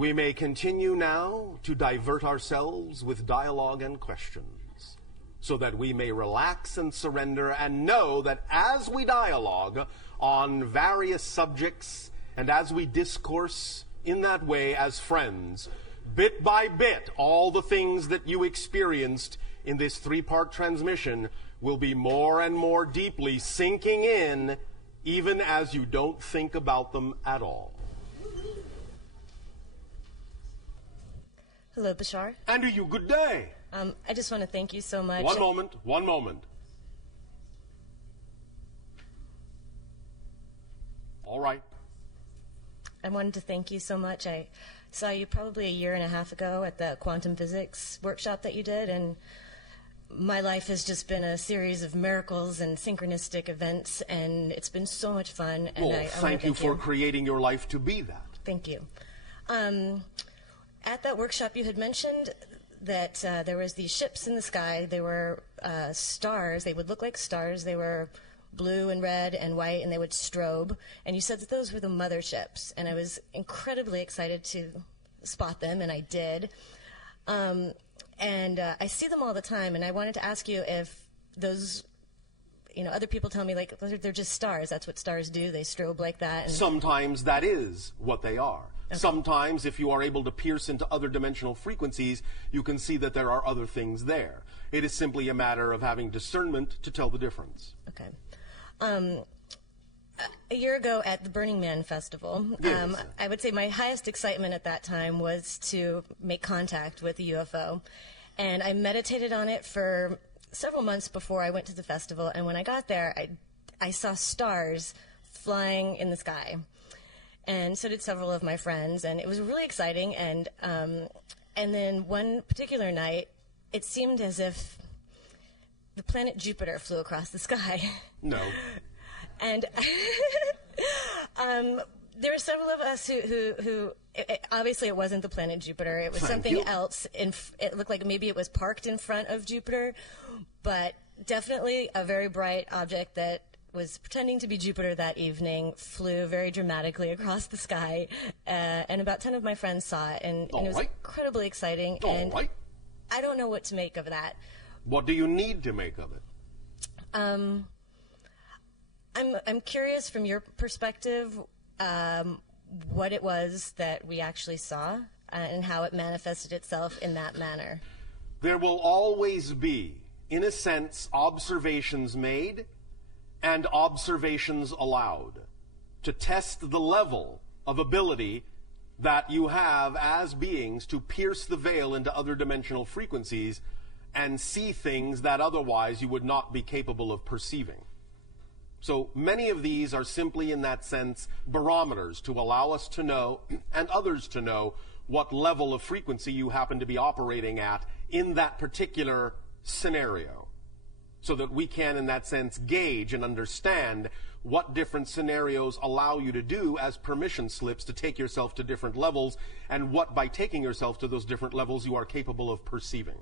We may continue now to divert ourselves with dialogue and questions, so that we may relax and surrender and know that as we dialogue on various subjects and as we discourse in that way as friends, bit by bit, all the things that you experienced in this three-part transmission will be more and more deeply sinking in, even as you don't think about them at all. Hello, Bashar. And to you, good day. I just want to thank you so much. One moment. All right. I wanted to thank you so much. I saw you probably a year and a half ago at the quantum physics workshop that you did, and my life has just been a series of miracles and synchronistic events, and it's been so much fun. And well, thank you for creating your life to be that. Thank you. At that workshop, you had mentioned that there was these ships in the sky. They were stars. They would look like stars. They were blue and red and white, and they would strobe. And you said that those were the motherships. And I was incredibly excited to spot them, and I did. And I see them all the time, and I wanted to ask you if those, other people tell me, like, they're just stars. That's what stars do. They strobe like that. And sometimes that is what they are. Okay. Sometimes, if you are able to pierce into other dimensional frequencies, you can see that there are other things there. It is simply a matter of having discernment to tell the difference. Okay. A year ago at the Burning Man Festival, yes. I would say my highest excitement at that time was to make contact with a UFO. And I meditated on it for several months before I went to the festival. And when I got there, I saw stars flying in the sky. And so did several of my friends, and it was really exciting. And then one particular night, it seemed as if the planet Jupiter flew across the sky. No. And there were several of us who obviously it wasn't the planet Jupiter. It was something else. It looked like maybe it was parked in front of Jupiter, but definitely a very bright object that was pretending to be Jupiter that evening flew very dramatically across the sky, and about 10 of my friends saw it, and it was incredibly exciting. And I don't know what to make of that. What do you need to make of it? I'm curious from your perspective what it was that we actually saw and how it manifested itself in that manner. There will always be, in a sense, observations made and observations allowed to test the level of ability that you have as beings to pierce the veil into other dimensional frequencies and see things that otherwise you would not be capable of perceiving. So many of these are simply, in that sense, barometers to allow us to know and others to know what level of frequency you happen to be operating at in that particular scenario, so that we can, in that sense, gauge and understand what different scenarios allow you to do as permission slips to take yourself to different levels, and what, by taking yourself to those different levels, you are capable of perceiving.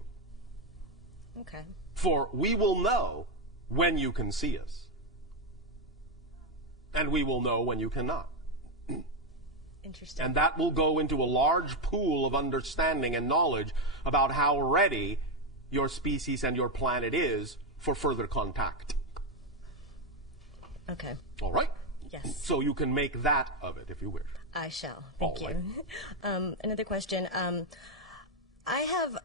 Okay. For we will know when you can see us, and we will know when you cannot. Interesting. And that will go into a large pool of understanding and knowledge about how ready your species and your planet is for further contact. Okay. All right? Yes. So you can make that of it if you wish. I shall. Thank you. Another question. I have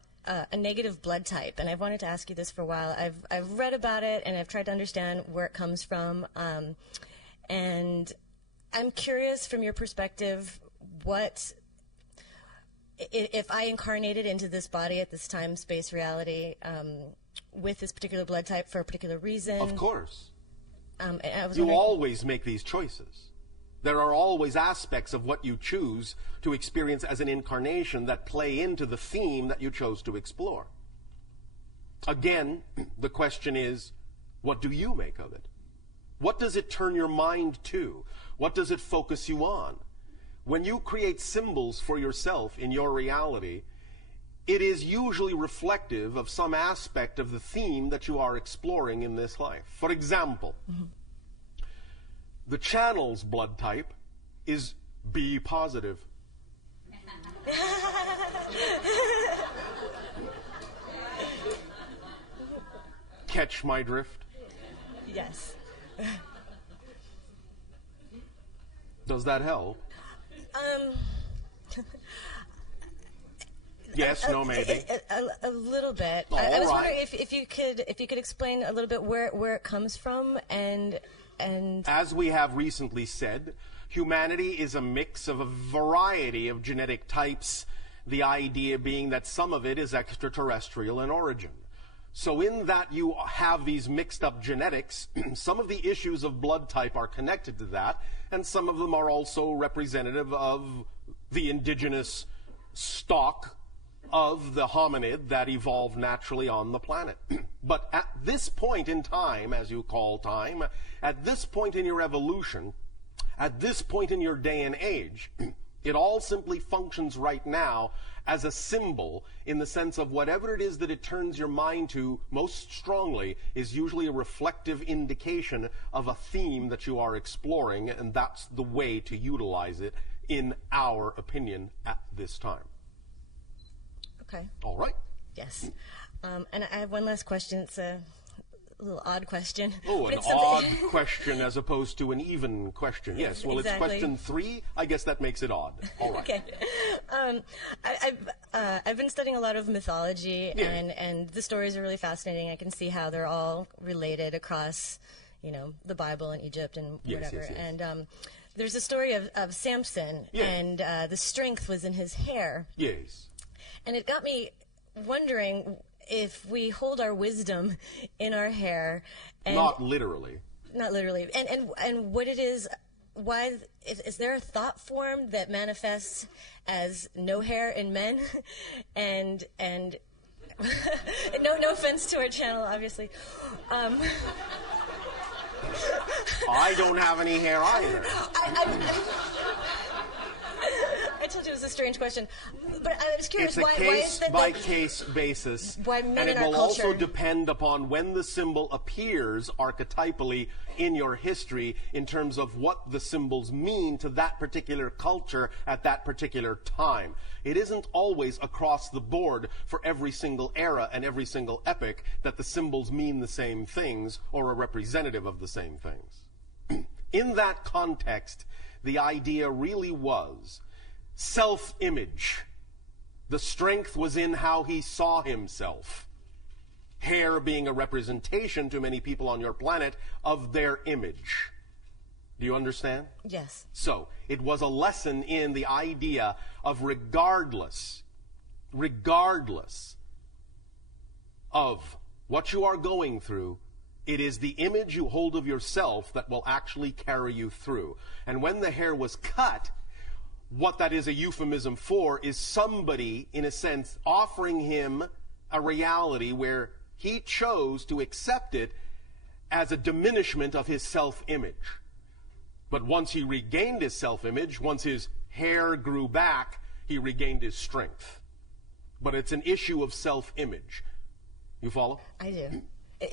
a negative blood type, and I've wanted to ask you this for a while. I've read about it, and I've tried to understand where it comes from. And I'm curious, from your perspective, what if I incarnated into this body at this time, space, reality, with this particular blood type for a particular reason? Of course. You always make these choices. There are always aspects of what you choose to experience as an incarnation that play into the theme that you chose to explore. Again, the question is, what do you make of it? What does it turn your mind to? What does it focus you on? When you create symbols for yourself in your reality, it is usually reflective of some aspect of the theme that you are exploring in this life. For example, the channel's blood type is B positive. Catch my drift? Yes. Does that help? Yes, no, maybe. A little bit. All I was right. wondering if you could explain a little bit where it comes from and As we have recently said, humanity is a mix of a variety of genetic types, the idea being that some of it is extraterrestrial in origin. So in that you have these mixed up genetics, some of the issues of blood type are connected to that, and some of them are also representative of the indigenous stock of the hominid that evolved naturally on the planet. But at this point in time, as you call time, at this point in your evolution, at this point in your day and age, it all simply functions right now as a symbol in the sense of whatever it is that it turns your mind to most strongly is usually a reflective indication of a theme that you are exploring, and that's the way to utilize it, in our opinion, at this time. Okay. All right. Yes. And I have one last question. It's a little odd question. Oh, but an it's something- odd question as opposed to an even question. Yes, well, Exactly. it's question 3. I guess that makes it odd. All right. Okay. I've been studying a lot of mythology, Yeah. and the stories are really fascinating. I can see how they're all related across, the Bible and Egypt and Yes, whatever. yes, yes. And there's a story of Samson, Yeah. and the strength was in his hair. Yes. And it got me wondering if we hold our wisdom in our hair, and Not literally. not literally, and what it is, why is there a thought form that manifests as no hair in men, and no offense to our channel, obviously. I don't have any hair either. I told you it was a strange question, but I was curious It's a why is case-by-case basis, Why men and it in our will also culture- depend upon when the symbol appears archetypally in your history in terms of what the symbols mean to that particular culture at that particular time. It isn't always across the board for every single era and every single epoch that the symbols mean the same things or are representative of the same things. In that context, the idea really was self-image. The strength was in how he saw himself. Hair being a representation to many people on your planet of their image. Do you understand? Yes. So, it was a lesson in the idea of regardless of what you are going through, it is the image you hold of yourself that will actually carry you through. And when the hair was cut, what that is a euphemism for is somebody, in a sense, offering him a reality where he chose to accept it as a diminishment of his self-image. But once he regained his self-image, once his hair grew back, he regained his strength. But it's an issue of self-image. You follow? I do.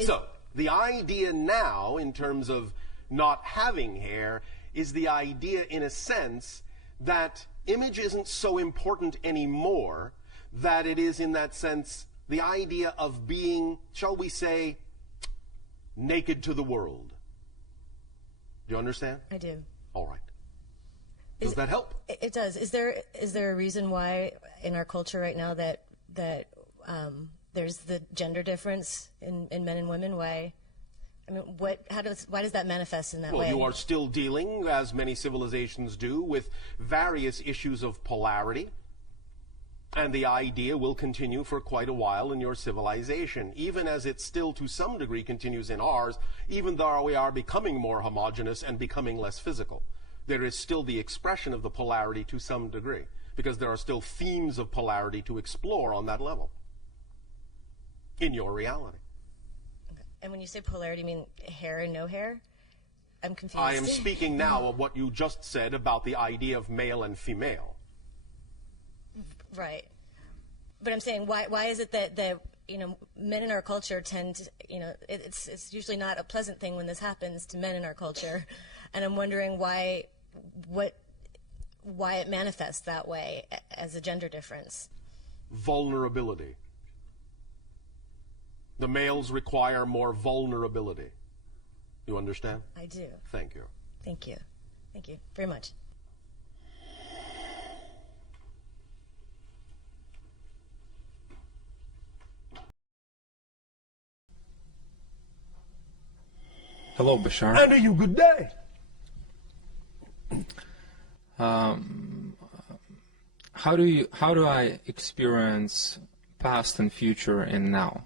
So, the idea now, in terms of not having hair, is the idea, in a sense, that image isn't so important anymore, that it is, in that sense, the idea of being, shall we say, naked to the world. Do you understand? I do. All right. Does that help? It does. Is there a reason why in our culture right now that there's the gender difference in men and women? Why? I mean, why does that manifest in that Well, way? you are still dealing, as many civilizations do, with various issues of polarity. And the idea will continue for quite a while in your civilization, even as it still to some degree continues in ours, even though we are becoming more homogeneous and becoming less physical. There is still the expression of the polarity to some degree, because there are still themes of polarity to explore on that level in your reality. Okay. And when you say polarity, you mean hair and no hair? I'm confused. I am speaking now of what you just said about the idea of male and female. Right. But I'm saying, why is it that men in our culture tend to, it's usually not a pleasant thing when this happens to men in our culture, and I'm wondering why why it manifests that way as a gender difference. Vulnerability. The males require more vulnerability. You understand? I do. Thank you. Thank you. Thank you very much. Hello, Bashar. And a you good day. How do I experience past and future and now?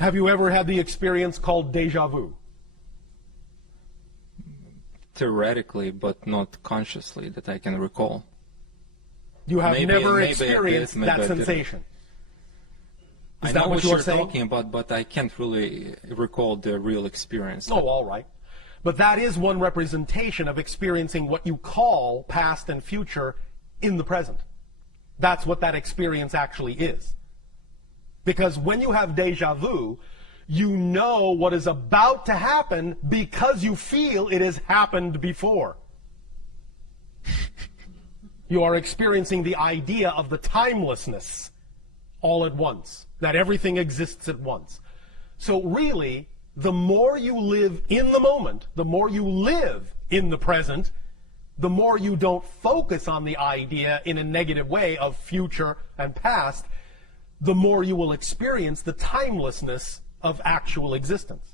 Have you ever had the experience called deja vu? Theoretically, but not consciously that I can recall. You have never maybe experienced maybe that sensation. Is I that know what what you you're are saying? talking about, but I can't really recall the real experience. Oh, all right. But that is one representation of experiencing what you call past and future in the present. That's what that experience actually is. Because when you have deja vu, you know what is about to happen because you feel it has happened before. You are experiencing the idea of the timelessness all at once, that everything exists at once. So really, the more you live in the moment, the more you live in the present, the more you don't focus on the idea in a negative way of future and past, the more you will experience the timelessness of actual existence.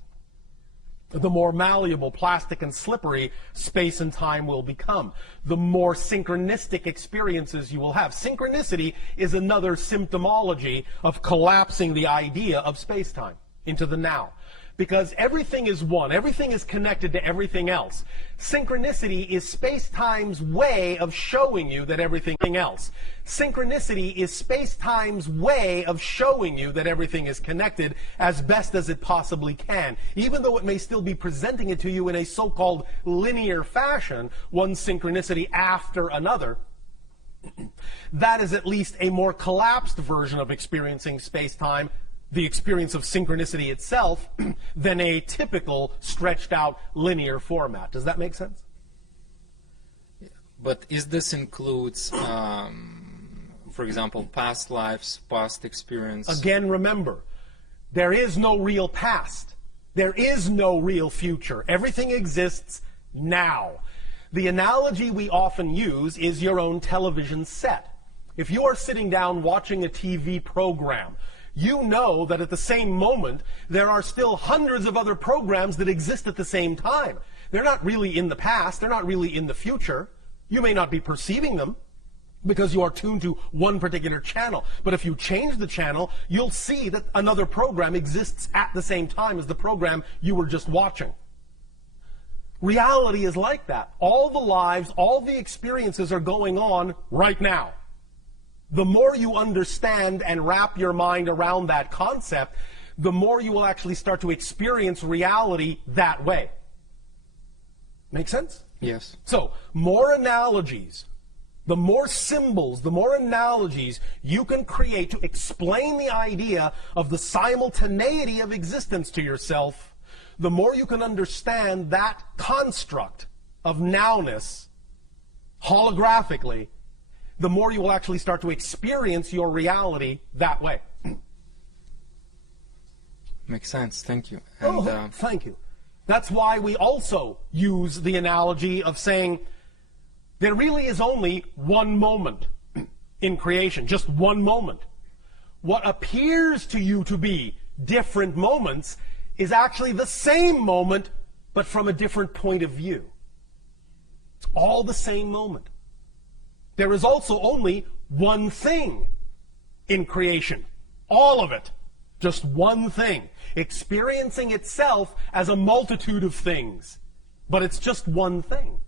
The more malleable, plastic, and slippery space and time will become. The more synchronistic experiences you will have. Synchronicity is another symptomology of collapsing the idea of space-time into the now. Because everything is one. Everything is connected to everything else. Synchronicity is space-time's way of showing you that everything else. Synchronicity is space-time's way of showing you that everything is connected as best as it possibly can. Even though it may still be presenting it to you in a so-called linear fashion, one synchronicity after another, that is at least a more collapsed version of experiencing space-time, the experience of synchronicity itself, than a typical stretched out linear format. Does that make sense? But is this includes, for example, past lives, past experience? Again, remember, there is no real past. There is no real future. Everything exists now. The analogy we often use is your own television set. If you are sitting down watching a TV program, you know that at the same moment, there are still hundreds of other programs that exist at the same time. They're not really in the past. They're not really in the future. You may not be perceiving them because you are tuned to one particular channel. But if you change the channel, you'll see that another program exists at the same time as the program you were just watching. Reality is like that. All the lives, all the experiences are going on right now. The more you understand and wrap your mind around that concept, the more you will actually start to experience reality that way. Make sense? Yes. So, more analogies, the more symbols, the more analogies you can create to explain the idea of the simultaneity of existence to yourself, the more you can understand that construct of nowness holographically, the more you will actually start to experience your reality that way. Makes sense. Thank you. And, thank you. That's why we also use the analogy of saying there really is only one moment in creation, just one moment. What appears to you to be different moments is actually the same moment, but from a different point of view. It's all the same moment. There is also only one thing in creation. All of it. Just one thing. Experiencing itself as a multitude of things. But it's just one thing.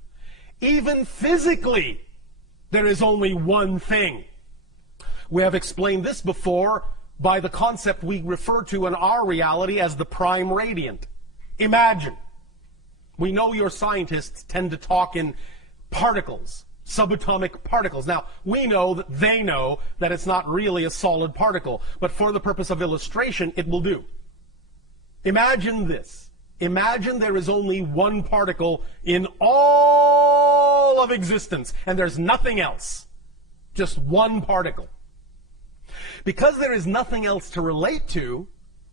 Even physically, there is only one thing. We have explained this before by the concept we refer to in our reality as the prime radiant. Imagine. We know your scientists tend to talk in particles. Subatomic particles. Now, we know that they know that it's not really a solid particle, but for the purpose of illustration, it will do. Imagine this. Imagine there is only one particle in all all of existence, and there's nothing else. Just one particle. Because there is nothing else to relate to,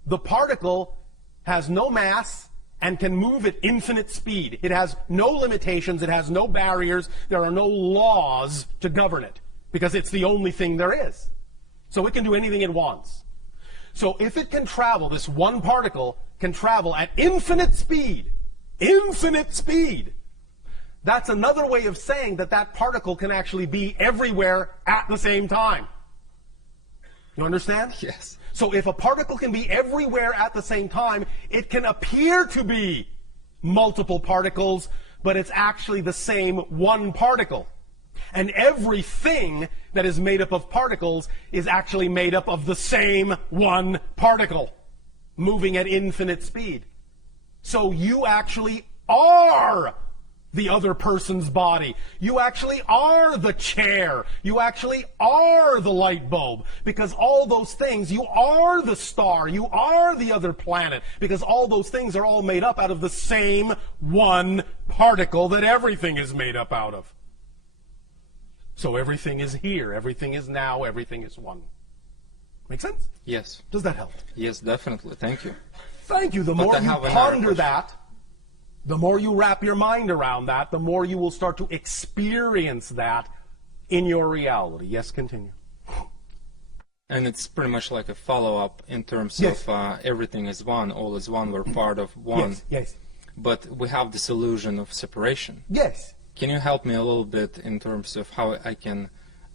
the particle has no mass and can move at infinite speed. It has no limitations, it has no barriers, there are no laws to govern it, because it's the only thing there is. So it can do anything it wants. So if it can travel, this one particle can travel at infinite speed, that's another way of saying that that particle can actually be everywhere at the same time. You understand? Yes. So if a particle can be everywhere at the same time, it can appear to be multiple particles, but it's actually the same one particle. And everything that is made up of particles is actually made up of the same one particle, moving at infinite speed. So you actually are the other person's body. You actually are the chair. You actually are the light bulb. Because all those things, you are the star. You are the other planet. Because all those things are all made up out of the same one particle that everything is made up out of. So everything is here. Everything is now. Everything is one. Make sense? Yes. Does that help? Yes, definitely. Thank you. Thank you. The But more I you have another ponder question. that, the more you wrap your mind around that, the more you will start to experience that in your reality. Yes, continue. And it's pretty much like a follow-up in terms Yes. of everything is one, all is one, we're part of one. Yes. But we have this illusion of separation. Yes. Can you help me a little bit in terms of how I can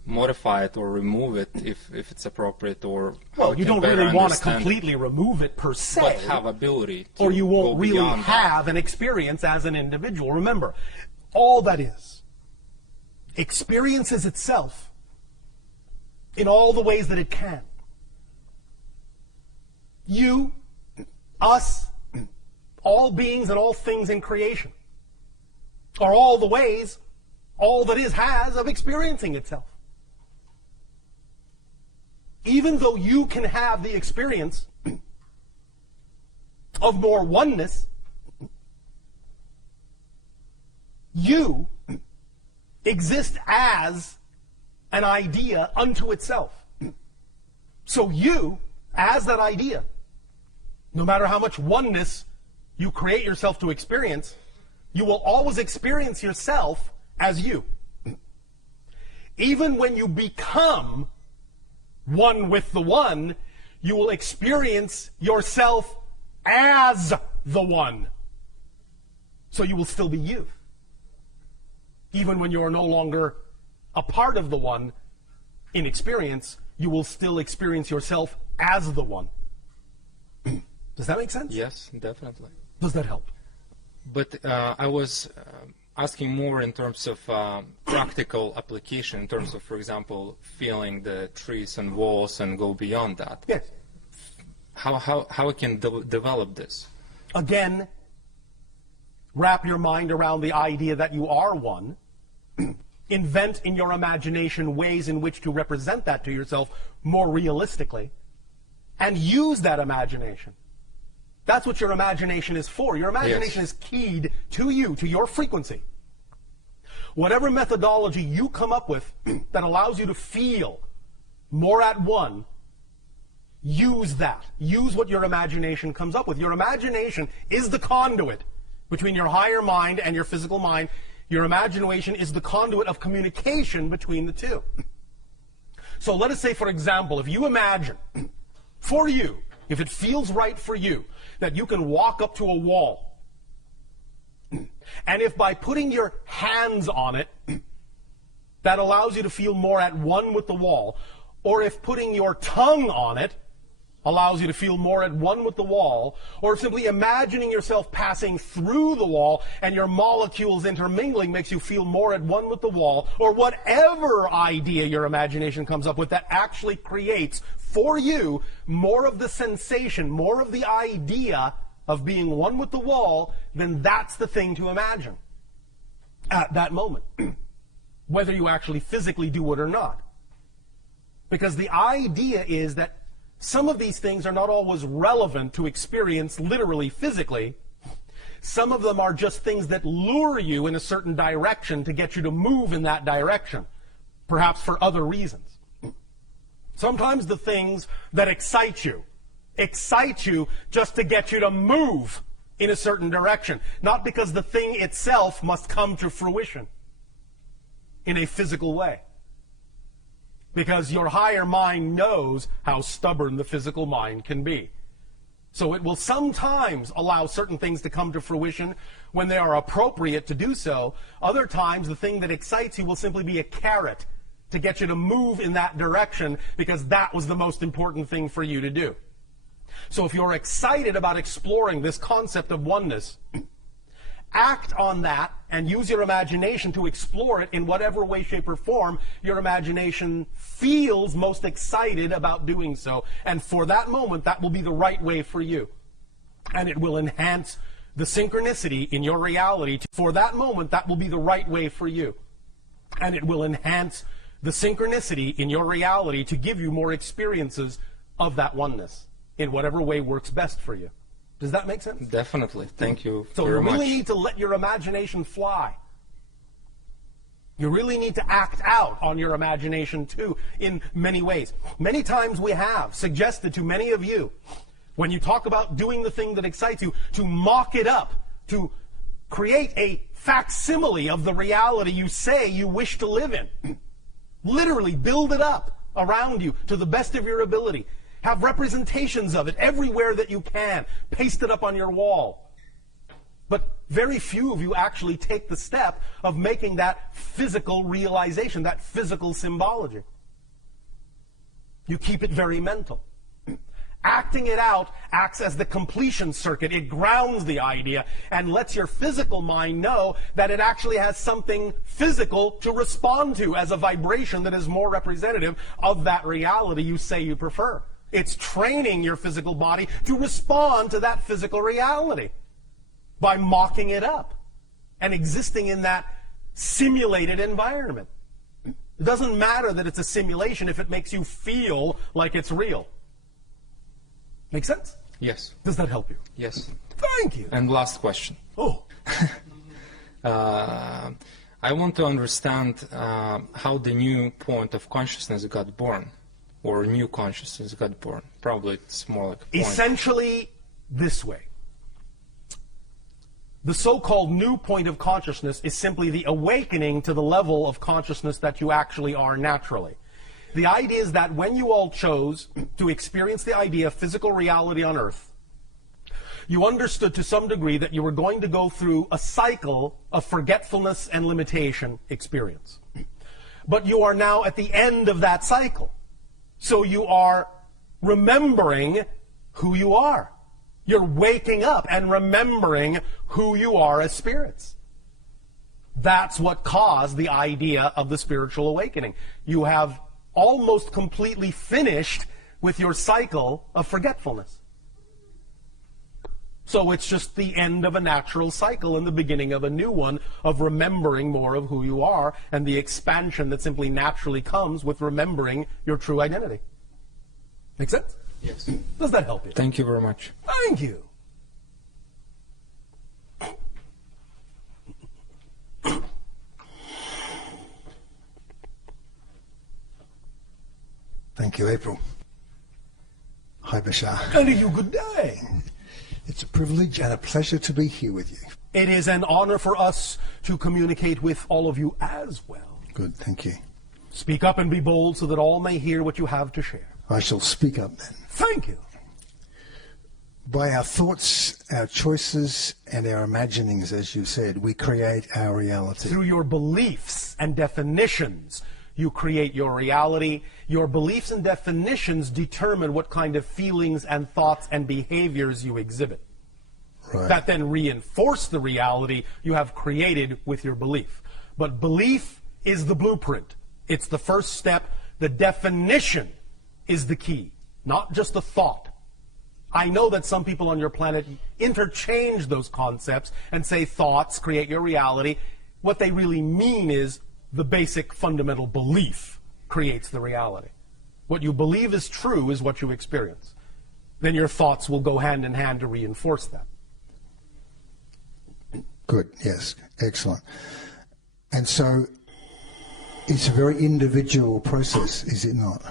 modify it or remove it if it's appropriate, or how I Well, you can don't better really want to understand it, completely remove it per se. but have ability to or you won't go really beyond that. have an experience as an individual. Remember, all that is experiences itself in all the ways that it can. You, us, all beings and all things in creation are all the ways all that is has of experiencing itself. Even though you can have the experience of more oneness, you exist as an idea unto itself. So you, as that idea, no matter how much oneness you create yourself to experience, you will always experience yourself as you. Even when you become one with the one, you will experience yourself as the one. So you will still be you. Even when you are no longer a part of the one in experience, you will still experience yourself as the one. Does that make sense? Yes, definitely. Does that help? But I was asking more in terms of practical application, in terms of, for example, feeling the trees and walls and go beyond that. Yes. How I can develop this? Again, wrap your mind around the idea that you are one. Invent in your imagination ways in which to represent that to yourself more realistically. And use that imagination. That's what your imagination is for. Your imagination is keyed to you, to your frequency. Whatever methodology you come up with that allows you to feel more at one, use that. Use what your imagination comes up with. Your imagination is the conduit between your higher mind and your physical mind. Your imagination is the conduit of communication between the two. So let us say, for example, if you imagine, for you, if it feels right for you, that you can walk up to a wall, and if by putting your hands on it, that allows you to feel more at one with the wall, or if putting your tongue on it allows you to feel more at one with the wall, or simply imagining yourself passing through the wall and your molecules intermingling makes you feel more at one with the wall, or whatever idea your imagination comes up with that actually creates for you more of the sensation, more of the idea of being one with the wall, then that's the thing to imagine at that moment, whether you actually physically do it or not. Because the idea is that some of these things are not always relevant to experience literally, physically. Some of them are just things that lure you in a certain direction to get you to move in that direction, perhaps for other reasons. Sometimes the things that excite you just to get you to move in a certain direction, not because the thing itself must come to fruition in a physical way. Because your higher mind knows how stubborn the physical mind can be. So it will sometimes allow certain things to come to fruition when they are appropriate to do so. Other times, the thing that excites you will simply be a carrot to get you to move in that direction because that was the most important thing for you to do. So if you're excited about exploring this concept of oneness, act on that and use your imagination to explore it in whatever way, shape, or form your imagination feels most excited about doing so. And for that moment, that will be the right way for you. And it will enhance the synchronicity in your reality. For that moment, that will be the right way for you. And it will enhance the synchronicity in your reality to give you more experiences of that oneness in whatever way works best for you. Does that make sense? Definitely. Thank you So very you really much. need to let your imagination fly. You really need to act out on your imagination too in many ways. Many times we have suggested to many of you, when you talk about doing the thing that excites you, to mock it up, to create a facsimile of the reality you say you wish to live in. Literally build it up around you to the best of your ability. Have representations of it everywhere that you can. Paste it up on your wall. But very few of you actually take the step of making that physical realization, that physical symbology. You keep it very mental. Acting it out acts as the completion circuit. It grounds the idea and lets your physical mind know that it actually has something physical to respond to as a vibration that is more representative of that reality you say you prefer. It's training your physical body to respond to that physical reality by mocking it up and existing in that simulated environment. It doesn't matter that it's a simulation if it makes you feel like it's real. Make sense? Yes. Does that help you? Yes. Thank you. And last question. Oh. I want to understand how the new point of consciousness got born, or new consciousness got born. Probably it's more like a point. Essentially this way. The so-called new point of consciousness is simply the awakening to the level of consciousness that you actually are naturally. The idea is that when you all chose to experience the idea of physical reality on Earth, you understood to some degree that you were going to go through a cycle of forgetfulness and limitation experience. But you are now at the end of that cycle. So you are remembering who you are. You're waking up and remembering who you are as spirits. That's what caused the idea of the spiritual awakening. You have almost completely finished with your cycle of forgetfulness. So it's just the end of a natural cycle and the beginning of a new one of remembering more of who you are and the expansion that simply naturally comes with remembering your true identity. Make sense? Yes. Does that help you? Thank you very much. Thank you. Thank you, April. Hi, Bashar. And you good day. It's a privilege and a pleasure to be here with you. It is an honor for us to communicate with all of you as well. Good, thank you. Speak up and be bold so that all may hear what you have to share. I shall speak up then. Thank you. By our thoughts, our choices, and our imaginings, as you said, we create our reality. Through your beliefs and definitions, you create your reality. Your beliefs and definitions determine what kind of feelings and thoughts and behaviors you exhibit. Right. That then reinforce the reality you have created with your belief. But belief is the blueprint. It's the first step. The definition is the key, not just the thought. I know that some people on your planet interchange those concepts and say thoughts create your reality. What they really mean is the basic fundamental belief creates the reality. What you believe is true is what you experience. Then your thoughts will go hand in hand to reinforce that. Good, yes, excellent. And so it's a very individual process, is it not?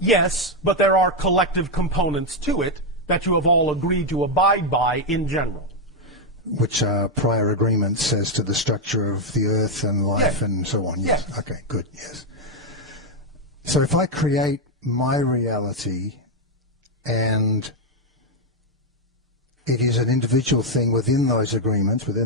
Yes, but there are collective components to it that you have all agreed to abide by in general. Which are prior agreements as to the structure of the earth and life Yes. and so on, yes. Yes. Okay, good, yes. So if I create my reality and it is an individual thing within those agreements, within